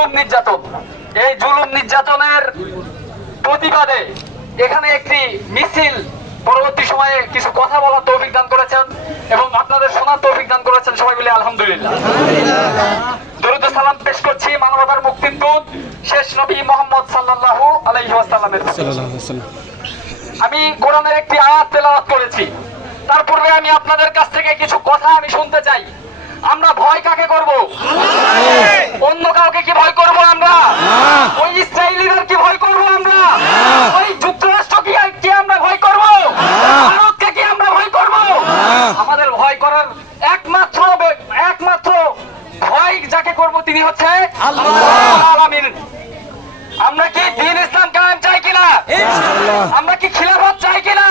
জুলুম নির্যাতন, এই জুলুম নির্যাতনের প্রতিবাদে এখানে একটি মিছিল, পরবর্তী সময়ে কিছু কথা বলার তৌফিক দান করেছেন এবং আপনাদের শোনার তৌফিক দান করেছেন। সবাই বলে আলহামদুলিল্লাহ। দরুদ ও সালাম পেশ করছি মানবতার মুক্তির দূত শেষ নবী মুহাম্মদ সাল্লাল্লাহু আলাইহি ওয়াসাল্লামের। আমি কোরআনের একটি আয়াত তেলাওয়াত করেছি, তার পূর্বে আমি আপনাদের কাছ থেকে কিছু কথা আমি শুনতে চাই। আমরা ভয় কাকে করব? অন্য কাউকে কি ভয় করব আমরা? ওই ইসরায়েলিদের কি ভয় করব আমরা? ওই যুক্তরাষ্ট্রকে কি আমরা ভয় করব? ভারতকে কি আমরা ভয় করব? আমাদের ভয় করার একমাত্র ভয় যাকে করব তিনি হচ্ছে আল্লাহ রাব্বুল আলামিন। আমরা কি দ্বীন ইসলাম কায়েম চাই কিনা? আমরা কি খিলাফত চাই কিনা?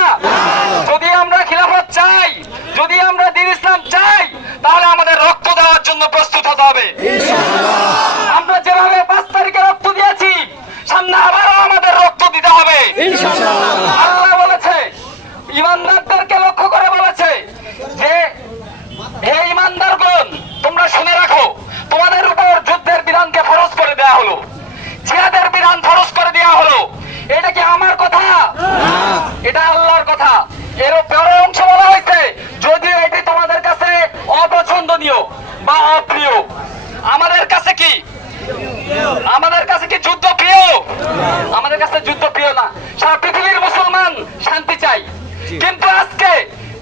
যদি আমরা খিলাফত চাই, যদি আমরা দ্বীন ইসলাম চাই, তাহলে আমাদের রক্ত দেওয়ার জন্য প্রস্তুত হতে হবে। আমরা যেভাবে 5 তারিখে রক্ত দিয়েছি, সামনে আবারও আমাদের রক্ত দিতে হবে। আল্লাহ বলেছে, ইমানদারদেরকে লক্ষ্য করে বলেছে যে হে ইমানদারগণ, তোমরা শুনে রাখো, তোমাদের উপর যুদ্ধের বিধানকে ফরজ করে দেয়া হলো, জিহাদের বিধান ফরজ করে দেয়া হলো। এটা কি আমার কথা? এটা আল্লাহর কথা। এর পরের অংশ বলা হয়েছে, যদিও এটি তোমাদের কাছে অপছন্দনীয় বা অপ্রিয়, আমাদের কাছে কি যুদ্ধ প্রিয়? আমাদের কাছে যুদ্ধ প্রিয় না। সারা পৃথিবীর মুসলমান শান্তি চাই, কিন্তু আজকে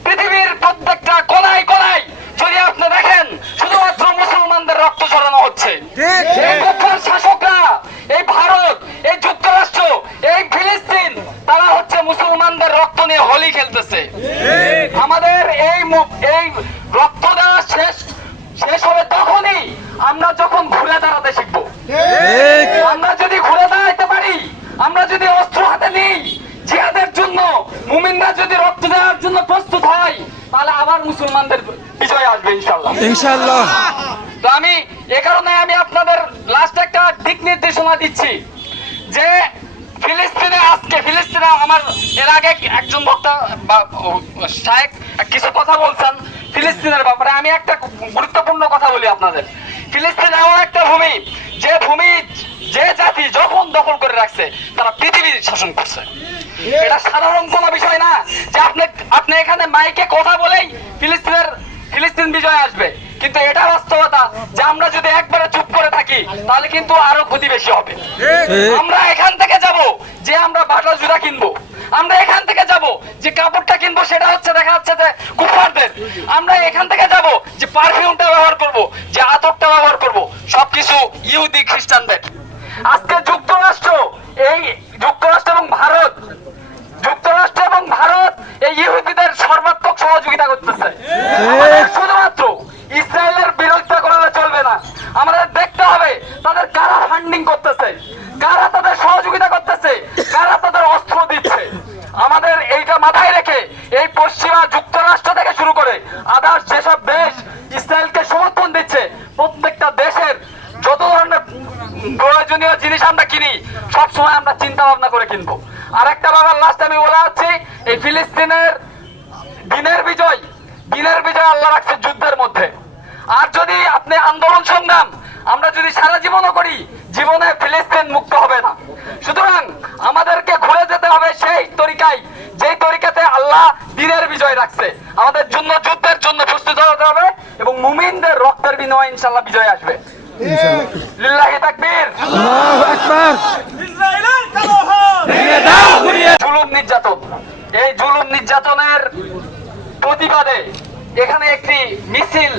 পৃথিবীর প্রত্যেকটা কোনায় কোনায় যদি আপনি দেখেন, শুধুমাত্র মুসলমানদের রক্ত ঝরানো হচ্ছে। শাসকরা, এই ভারত, এই যুক্তরাষ্ট্র, এই ফিলিস্তিন, তারা হচ্ছে মুসলমানদের রক্ত নিয়ে হোলি খেলতেছে। আমাদের এই রক্ত দেওয়া শেষ হবে তখনই আমরা যখন ঘুরে দাঁড়াতে শিখবো। আমরা যদি ঘুরে দাঁড়াইতে পারি, আমরা যদি অস্ত্র হাতে নিই জিহাদের জন্য, মুমিনরা যদি রক্ত দেওয়ার জন্য প্রস্তুত হয়, তাহলে আবার মুসলমানদের বিজয় আসবে ইনশাআল্লাহ। তো আমি এ কারণে আমি আপনাদের লাস্ট একটা দিক নির্দেশনা দিচ্ছি যে ফিলিস্তিনে আমার এর আগে একজন বক্তা বা শায়েখ কিছু কথা বলছেন ফিলিস্তিনের ব্যাপারে। আমি একটা গুরুত্বপূর্ণ কথা বলি আপনাদের। ফিলিস্তিন এমন একটা ভূমি, যে ভূমি যে জাতি যখন দখল করে রাখছে, তারা পৃথিবী শাসন করছে। এটা সাধারণ কোনো বিষয় না যে আপনি এখানে মাইকে কথা বলেই ফিলিস্তিন বিজয় আসবে। কিন্তু এটা বাস্তবতা যে আমরা যদি একবারে চুপ করে থাকি, তাহলে কিন্তু আরো ক্ষতি বেশি হবে। আমরা এখান থেকে যাব যে আমরা বাটা জুতা কিনবো, আমরা এখান থেকে যাব যে কাপড়টা কিনবো, সেটা হচ্ছে দেখা যাচ্ছে যে কুফারদের। আমরা এখান থেকে যাব যে পারফিউমটা ব্যবহার করব, যে আতরটা ব্যবহার করব, সবকিছু ইহুদি খ্রিস্টানদের। আজকে যুক্তরাষ্ট্র এবং ভারত এই ইহুদিদের সর্বাত্মক সহযোগিতা করতেছে। শুধুমাত্র ইসরায়েলের বিরোধিতা করলে চলবে না, আমাদের দেখতে হবে তাদের কারা ফান্ডিং করতেছে, কারা তাদের সহযোগিতা করতেছে, কারা তাদের অস্ত্র দিচ্ছে। আমাদের এইটা মাথায় রেখে এই পশ্চিমা যুক্তরাষ্ট্র থেকে শুরু করে আদার্স যেসব দেশ ইসরায়েলকে সমর্থন দিচ্ছে, প্রত্যেকটা দেশের যত ধরনের প্রয়োজনীয় জিনিস আমরা কিনি, সবসময় আমরা চিন্তা ভাবনা করে কিনবো। আর একটা ব্যাপার লাস্ট আমি বলে যাচ্ছি, এই ফিলিস্তিনের দিনের বিজয় আল্লাহ রাখছে যুদ্ধের মধ্যে। আর যদি আপনি আন্দোলন সংগ্রাম আমরা যদি সারা জীবনও করি, জীবনে ফিলিস্তিন মুক্ত হবে না। সুতরাং আমাদেরকে ঘুরে যেতে হবে সেই তরিকায়, যেই তরিকাতে আল্লাহ দিনের বিজয় রাখছে। আমাদের জন্য যুদ্ধের জন্য প্রস্তুত হতে হবে এবং মুমিনদের রক্তের বিনিময়ে ইনশাআল্লাহ বিজয় আসবে। লিল্লাহি তাকবীর, আল্লাহু আকবার। জুলুম নির্যাতন, এই জুলুম নির্যাতনের প্রতিবাদে এখানে একটি মিছিল,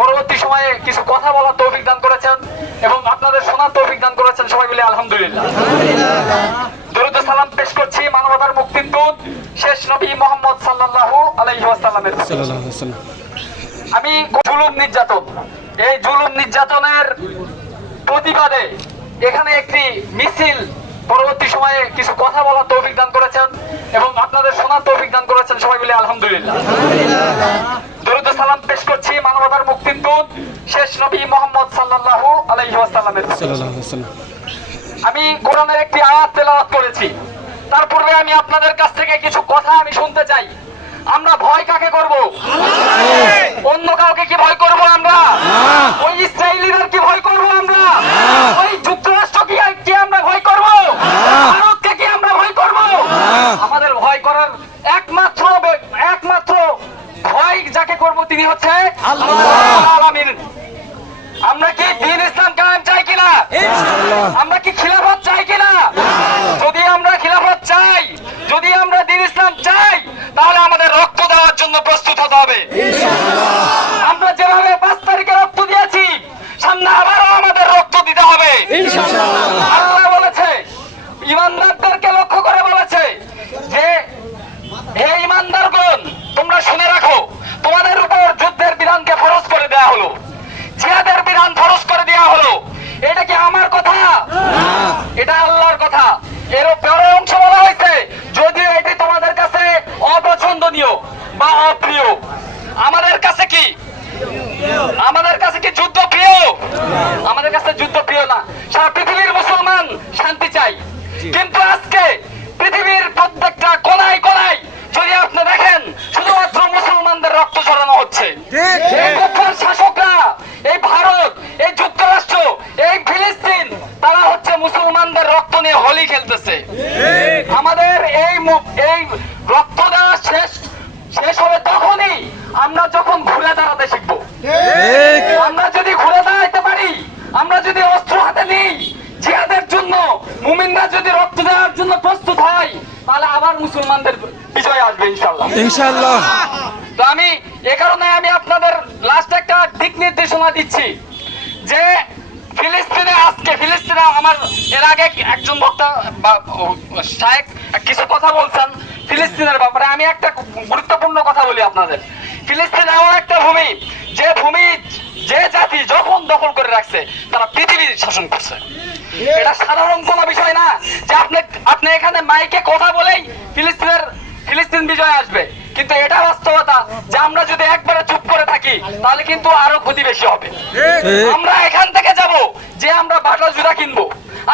পরবর্তী সময়ে কিছু কথা বলার তৌফিক দান করেছেন এবং আপনাদের শোনার তৌফিক দান করেছেন। সবাই বলে আলহামদুলিল্লাহ। দরুদ ও সালাম পেশ করছি মানবতার মুক্তির দূত শেষ নবী মুহাম্মদ সাল্লাল্লাহু আলাইহি ওয়াসাল্লামের। আমি জুলুম নির্যাতন, এই জুলুম নির্যাতনের প্রতিবাদে এখানে একটি মিছিল, পরবর্তী সময়ে কিছু কথা বলার তৌফিক দান করেছেন এবং আপনাদের শোনার তৌফিক দান করেছেন। সবাই বলে আলহামদুলিল্লাহ। দরুদ ও সালাম পেশ করছি মানবতার মুক্তির দূত শেষ নবী মুহাম্মদ সাল্লাল্লাহু আলাইহি ওয়াসাল্লামের। আমি কোরআনের একটি আয়াত তেলাওয়াত করেছি, তার পূর্বে আমি আপনাদের কাছ থেকে কিছু কথা আমি শুনতে চাই। আমরা ভয় কাকে করব? অন্য কাউকে কি ভয় করব আমরা? ওই ইসরায়েলিদের কি ভয় করব আমরা? ওই এর পরের অংশ বলা হয়েছে যদিও এটি তোমাদের কাছে অপছন্দনীয় বা অপ্রিয়, আমাদের কাছে কি যুদ্ধ প্রিয়? আমাদের কাছে যুদ্ধ প্রিয় না। সারা পৃথিবীর মুসলমান শান্তি চাই, কিন্তু আজকে পৃথিবীর প্রত্যেকটা কোনায় কোনায় যদি আপনি দেখেন শুধুমাত্র মুসলমানদের রক্ত ঝরানো হচ্ছে। কুফার শাসকরা, এই ভারত, এই যুক্তরাষ্ট্র, এই ফিলিস্তিন, তারা হচ্ছে মুসলমানদের রক্ত নিয়ে হোলি খেলতেছে। আমাদের এই রক্ত দেওয়া শেষ হবে তখনই আমরা যখন ঘুরে দাঁড়াতে শিখবো। আমরা যদি ঘুরে দাঁড়াইতে পারি, আমরা যদি অস্ত্র হাতে নিই জিহাদের জন্য, মুমিনরা যদি রক্ত দেওয়ার জন্য প্রস্তুত হয়, তাহলে আবার মুসলমানদের বিজয় আসবে ইনশাআল্লাহ। ইনশাআল্লাহ। তো আমি এ কারণে আমি আপনাদের লাস্ট একটা দিক নির্দেশনা দিচ্ছি যে ফিলিস্তিনে আমার এর আগে একজন বক্তা শায়েখ কিছু কথা বলছেন ফিলিস্তিনের ব্যাপারে। আমি একটা গুরুত্বপূর্ণ কথা বলি আপনাদের। ফিলিস্তিন এমন একটা ভূমি, যে ভূমি যে জাতি যখন দখল করে রাখছে তারা পৃথিবী শাসন করছে। এটা সাধারণ কোনো বিষয় না যে আপনি এখানে মাইকে কথা বলেই ফিলিস্তিন বিজয় আসবে, কিন্তু এটা বাস্তবতা যে আমরা যদি একবারে চুপ করে থাকি তাহলে কিন্তু আরো ক্ষতি বেশি হবে। আমরা এখান থেকে যাব যে আমরা বাটা জুতা কিনবো,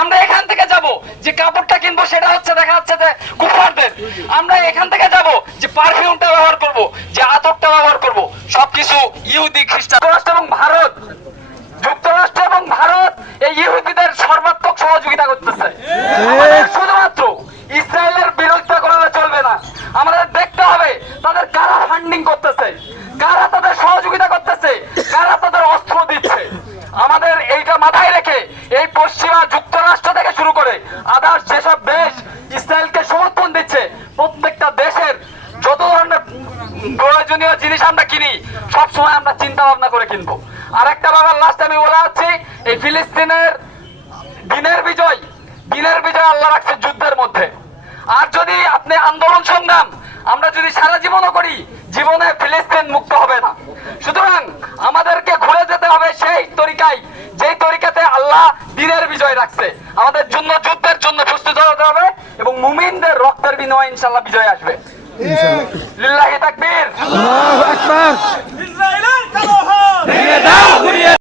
আমরা এখান থেকে যাব যে কাপড়টা কিনবো সেটা হচ্ছে দেখা যাচ্ছে যে কুফারদের, আমরা এখান থেকে যাব যে পারফিউমটা ব্যবহার করব, যে আতরটা ব্যবহার করব, সবকিছু ইহুদি খ্রিস্টান যুক্তরাষ্ট্র এবং ভারত এই ইহুদিদের সর্বাত্মক সহযোগিতা করতেছে। শুধুমাত্র ইসরায়েলের বিরোধিতা করলে চলবে না, আমাদের দেখতে হবে তাদের কারা ফান্ডিং করতেছে, কারা তাদের সহযোগিতা করতেছে, কারা তাদের অস্ত্র দিচ্ছে। আমাদের এইটা মাথায় রেখে এই পশ্চিমা যুক্তরাষ্ট্র থেকে শুরু করে আদার্স যেসব দেশ ইসরায়েলকে সমর্থন দিচ্ছে, প্রত্যেকটা দেশের যত ধরনের প্রয়োজনীয় জিনিস আমরা কিনি সবসময় আমরা চিন্তা ভাবনা করে কিনবো। আর একটা ব্যাপার লাস্ট আমি বলে যাচ্ছি, এই ফিলিস্তিনের দিনের বিজয় আল্লাহ রাখছে যুদ্ধের মধ্যে। আর যদি আপনি আন্দোলন সংগ্রাম আমরা যদি সারা জীবনও করি, জীবনে ফিলিস্তিন মুক্ত হবে না। সুতরাং আমাদেরকে ঘুরে যেতে হবে সেই তরিকায়, যেই তরিকাতে আল্লাহ দিনের বিজয় রাখছে। আমাদের জন্য যুদ্ধের জন্য প্রস্তুত হতে হবে এবং মুমিনদের রক্তের বিনিময়ে ইনশাআল্লাহ বিজয় আসবে। লিল্লাহি তাকবীর, আল্লাহু আকবার। ইসরায়েলের কালো হাত ভেঙে দাও।